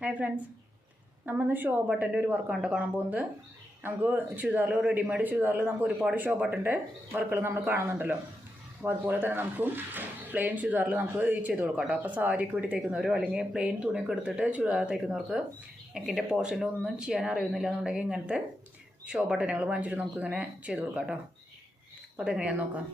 Hi friends, നമ്മളിന്ന് show ബട്ടൻ്റെ ഒരു വർക്കാണ് കാണാൻ പോകുന്നത്. നമുക്ക് ചുരിദാറിൽ റെഡിമെയ്ഡ് ചുരിദാറിൽ നമുക്ക് ഒരുപാട് ഷോ ബട്ടൻ്റെ വർക്കുകൾ നമ്മൾ കാണുന്നുണ്ടല്ലോ. അപ്പോൾ അതുപോലെ തന്നെ നമുക്കും പ്ലെയിൻ ചുരിദാറിൽ നമുക്ക് ചെയ്ത് കൊടുക്കാം കേട്ടോ. അപ്പോൾ സാരിക്ക് വേണ്ടി തയ്ക്കുന്നവരോ അല്ലെങ്കിൽ പ്ലെയിൻ തുണിയൊക്കെ എടുത്തിട്ട് ചുരിദാർ തയ്ക്കുന്നവർക്ക് നെക്കിൻ്റെ പോർഷനൊന്നും ചെയ്യാൻ അറിയുന്നില്ല എന്നുണ്ടെങ്കിൽ ഇങ്ങനത്തെ ഷോ ബട്ടനുകൾ വാങ്ങിച്ചിട്ട് നമുക്കിങ്ങനെ ചെയ്ത് കൊടുക്കാം കേട്ടോ. അപ്പോൾ അതെങ്ങനെയാണെന്ന് നോക്കാം.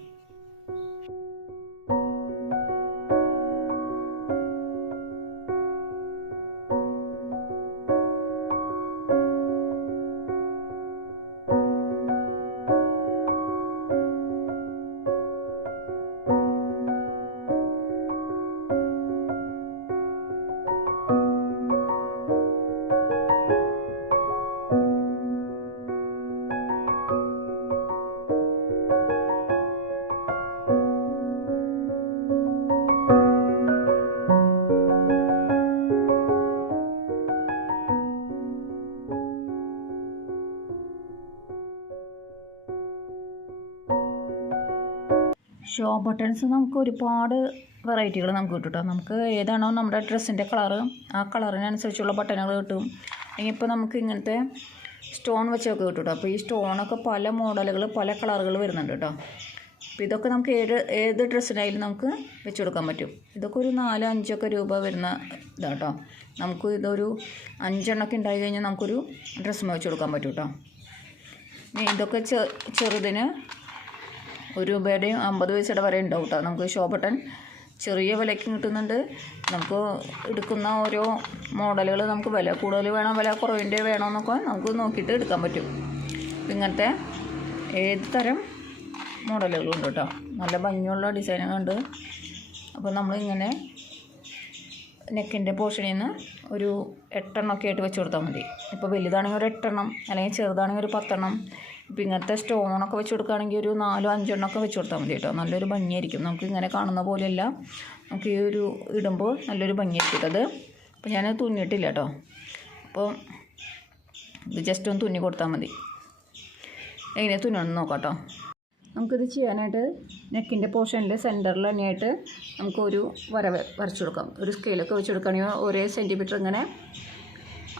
ഷോ ബട്ടൺസ് നമുക്ക് ഒരുപാട് വെറൈറ്റികൾ നമുക്ക് കിട്ടും കേട്ടോ. നമുക്ക് ഏതാണോ നമ്മുടെ ഡ്രസ്സിൻ്റെ കളറ് ആ കളറിനനുസരിച്ചുള്ള ബട്ടണുകൾ കിട്ടും. അല്ലെങ്കിൽ ഇപ്പോൾ നമുക്ക് ഇങ്ങനത്തെ സ്റ്റോൺ വെച്ചൊക്കെ കിട്ടും കേട്ടോ. അപ്പോൾ ഈ സ്റ്റോണൊക്കെ പല മോഡലുകൾ പല കളറുകൾ വരുന്നുണ്ട് കേട്ടോ. അപ്പോൾ ഇതൊക്കെ നമുക്ക് ഏത് ഡ്രസ്സിനായാലും നമുക്ക് വെച്ച് കൊടുക്കാൻ പറ്റും. ഇതൊക്കെ ഒരു 4-5 രൂപ വരുന്ന ഇതാണ് കേട്ടോ. നമുക്ക് ഇതൊരു 5 എണ്ണമൊക്കെ ഉണ്ടായി കഴിഞ്ഞാൽ നമുക്കൊരു ഡ്രസ്സ് വെച്ച് കൊടുക്കാൻ പറ്റും കേട്ടോ. ഇതൊക്കെ ചെറുതിന് 1 രൂപയുടെയും 50 പൈസയുടെ വരെ ഉണ്ടാവും കേട്ടോ. നമുക്ക് ഷോ ബട്ടൺ ചെറിയ വിലയ്ക്ക് കിട്ടുന്നുണ്ട്. നമുക്ക് എടുക്കുന്ന ഓരോ മോഡലുകൾ നമുക്ക് വില കൂടുതൽ വേണോ വില കുറവിൻ്റെ വേണമെന്നൊക്കെ നമുക്ക് നോക്കിയിട്ട് എടുക്കാൻ പറ്റും. ഇങ്ങനത്തെ ഏത് തരം മോഡലുകളും ഉണ്ട് കേട്ടോ. നല്ല ഭംഗിയുള്ള ഡിസൈനുകളുണ്ട്. അപ്പോൾ നമ്മളിങ്ങനെ നെക്കിൻ്റെ പോർഷനിൽ നിന്ന് ഒരു 8 എണ്ണമൊക്കെ ആയിട്ട് വെച്ച് കൊടുത്താൽ മതി. ഇപ്പോൾ വലുതാണെങ്കിൽ ഒരു 8 എണ്ണം, അല്ലെങ്കിൽ ചെറുതാണെങ്കിൽ ഒരു 10 എണ്ണം. ഇപ്പോൾ ഇങ്ങനത്തെ സ്റ്റോണൊക്കെ വെച്ച് കൊടുക്കുകയാണെങ്കിൽ ഒരു 4-5 എണ്ണമൊക്കെ വെച്ച് കൊടുത്താൽ മതി കേട്ടോ. നല്ലൊരു ഭംഗിയായിരിക്കും. നമുക്ക് ഇങ്ങനെ കാണുന്ന പോലെയല്ല, നമുക്ക് ഈ ഒരു ഇടുമ്പോൾ നല്ലൊരു ഭംഗിയായിരിക്കും അത്. അപ്പോൾ ഞാൻ തുന്നിയിട്ടില്ല കേട്ടോ. അപ്പോൾ ഇത് ജസ്റ്റ് ഒന്ന് തുന്നി കൊടുത്താൽ മതി. എങ്ങനെ തുന്നണമെന്ന് നോക്കാം കേട്ടോ. നമുക്കിത് ചെയ്യാനായിട്ട് നെക്കിൻ്റെ പോർഷനിൽ സെൻറ്ററിൽ തന്നെയായിട്ട് നമുക്കൊരു വരച്ചു കൊടുക്കാം. ഒരു സ്കെയിലൊക്കെ വെച്ച് കൊടുക്കുകയാണെങ്കിൽ ഒരേ സെൻറ്റിമീറ്റർ ഇങ്ങനെ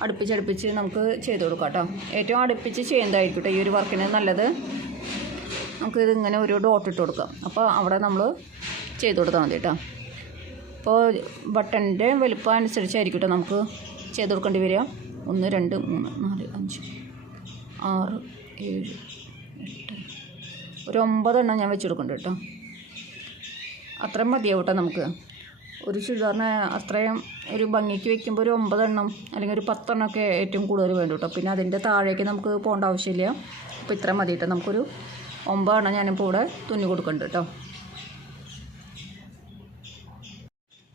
അടുപ്പിച്ച് നമുക്ക് ചെയ്ത് കൊടുക്കാം കേട്ടോ. ഏറ്റവും അടുപ്പിച്ച് ചെയ്യുന്നതായിരിക്കും കേട്ടോ ഈ ഒരു വർക്കിന് നല്ലത്. നമുക്കിത് ഇങ്ങനെ ഒരു ഡോട്ട് ഇട്ട് കൊടുക്കാം. അപ്പോൾ അവിടെ നമ്മൾ ചെയ്ത് കൊടുത്താൽ മതി കേട്ടോ. അപ്പോൾ ബട്ടൻ്റെ വലുപ്പം അനുസരിച്ചായിരിക്കും കേട്ടോ നമുക്ക് ചെയ്ത് കൊടുക്കേണ്ടി വരിക. 1 2 3 4 5 6 7 8 ഒരു 9 എണ്ണം ഞാൻ വെച്ച് കൊടുക്കുന്നുണ്ട് കേട്ടോ. അത്രയും മതിയാവും കേട്ടോ. നമുക്ക് ഒരു ചുരിദാറിന് അത്രയും ഒരു ഭംഗിക്ക് വെക്കുമ്പോൾ ഒരു 9 എണ്ണം അല്ലെങ്കിൽ ഒരു 10 എണ്ണമൊക്കെ ഏറ്റവും കൂടുതൽ വേണ്ട കേട്ടോ. പിന്നെ അതിൻ്റെ താഴേക്ക് നമുക്ക് പോകേണ്ട ആവശ്യമില്ല. അപ്പോൾ ഇത്ര മതി കേട്ടോ. നമുക്കൊരു 9 എണ്ണം ഞാനിപ്പോൾ ഇവിടെ തുന്നി കൊടുക്കുന്നുണ്ട് കേട്ടോ.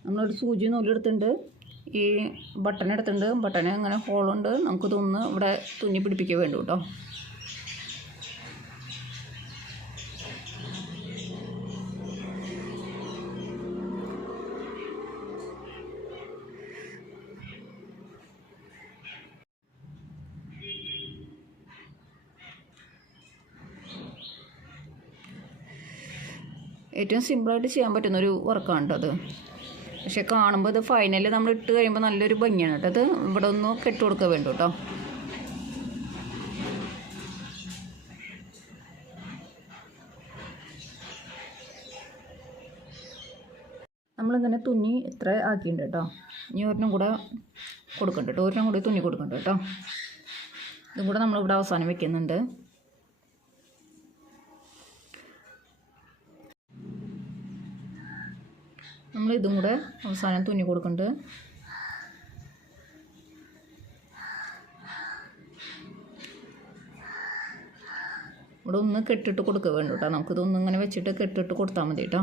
നമ്മളൊരു സൂചി നൂലെടുത്തിട്ടുണ്ട്, ഈ ബട്ടൺ എടുത്തിട്ടുണ്ട്. ബട്ടൺ ഇങ്ങനെ ഹോളുണ്ട്. നമുക്കിതൊന്ന് ഇവിടെ തുന്നി പിടിപ്പിക്കുക വേണ്ടു കേട്ടോ. ഏറ്റവും സിമ്പിളായിട്ട് ചെയ്യാൻ പറ്റുന്നൊരു വർക്കാണ് കേട്ടോ അത്. പക്ഷെ കാണുമ്പോൾ ഇത് ഫൈനലിൽ നമ്മൾ ഇട്ട് കഴിയുമ്പോൾ നല്ലൊരു ഭംഗിയാണ് കേട്ടോ. അത് ഇവിടെ ഒന്ന് കെട്ടി കൊടുക്കുക വേണ്ടു കേട്ടോ. നമ്മളിങ്ങനെ തുന്നി ഇത്ര ആക്കിയിട്ടുണ്ട് കേട്ടോ. ഇനി ഒരെണ്ണം കൂടെ കൊടുക്കണ്ട കേട്ടോ. ഒരെണ്ണം കൂടി തുന്നി കൊടുക്കണ്ട കേട്ടോ. ഇതും കൂടെ നമ്മളിവിടെ അവസാനം വെക്കുന്നുണ്ട്. നമ്മളിതും കൂടെ അവസാനം തുന്നി കൊടുക്കുന്നുണ്ട്. ഇവിടെ ഒന്ന് കെട്ടിട്ട് കൊടുക്കുക വേണ്ട കേട്ടോ. നമുക്കിതൊന്നും ഇങ്ങനെ വെച്ചിട്ട് കെട്ടിട്ട് കൊടുത്താൽ മതി കേട്ടോ.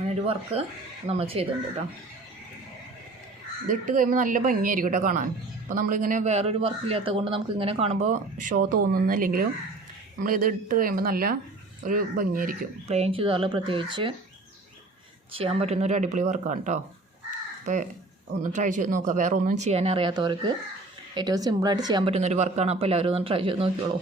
അങ്ങനൊരു വർക്ക് നമ്മൾ ചെയ്തിട്ടുണ്ട് കേട്ടോ. ഇതിട്ട് കഴിയുമ്പോൾ നല്ല ഭംഗിയായിരിക്കും കേട്ടോ കാണാൻ. അപ്പോൾ നമ്മളിങ്ങനെ വേറൊരു വർക്കില്ലാത്തത് കൊണ്ട് നമുക്കിങ്ങനെ കാണുമ്പോൾ ഷോ തോന്നുന്നില്ലെങ്കിലും നമ്മളിത് ഇട്ട് കഴിയുമ്പോൾ നല്ല ഒരു ഭംഗിയായിരിക്കും. പ്ലെയിൻ ചുരിദാറിൽ പ്രത്യേകിച്ച് ചെയ്യാൻ പറ്റുന്ന ഒരു അടിപൊളി വർക്കാണ് കേട്ടോ. അപ്പോൾ ഒന്ന് ട്രൈ ചെയ്ത് നോക്കുക. വേറെ ഒന്നും ചെയ്യാൻ അറിയാത്തവർക്ക് ഏറ്റവും സിമ്പിളായിട്ട് ചെയ്യാൻ പറ്റുന്നൊരു വർക്കാണ്. അപ്പോൾ എല്ലാവരും ഒന്ന് ട്രൈ ചെയ്ത് നോക്കിയോളൂ.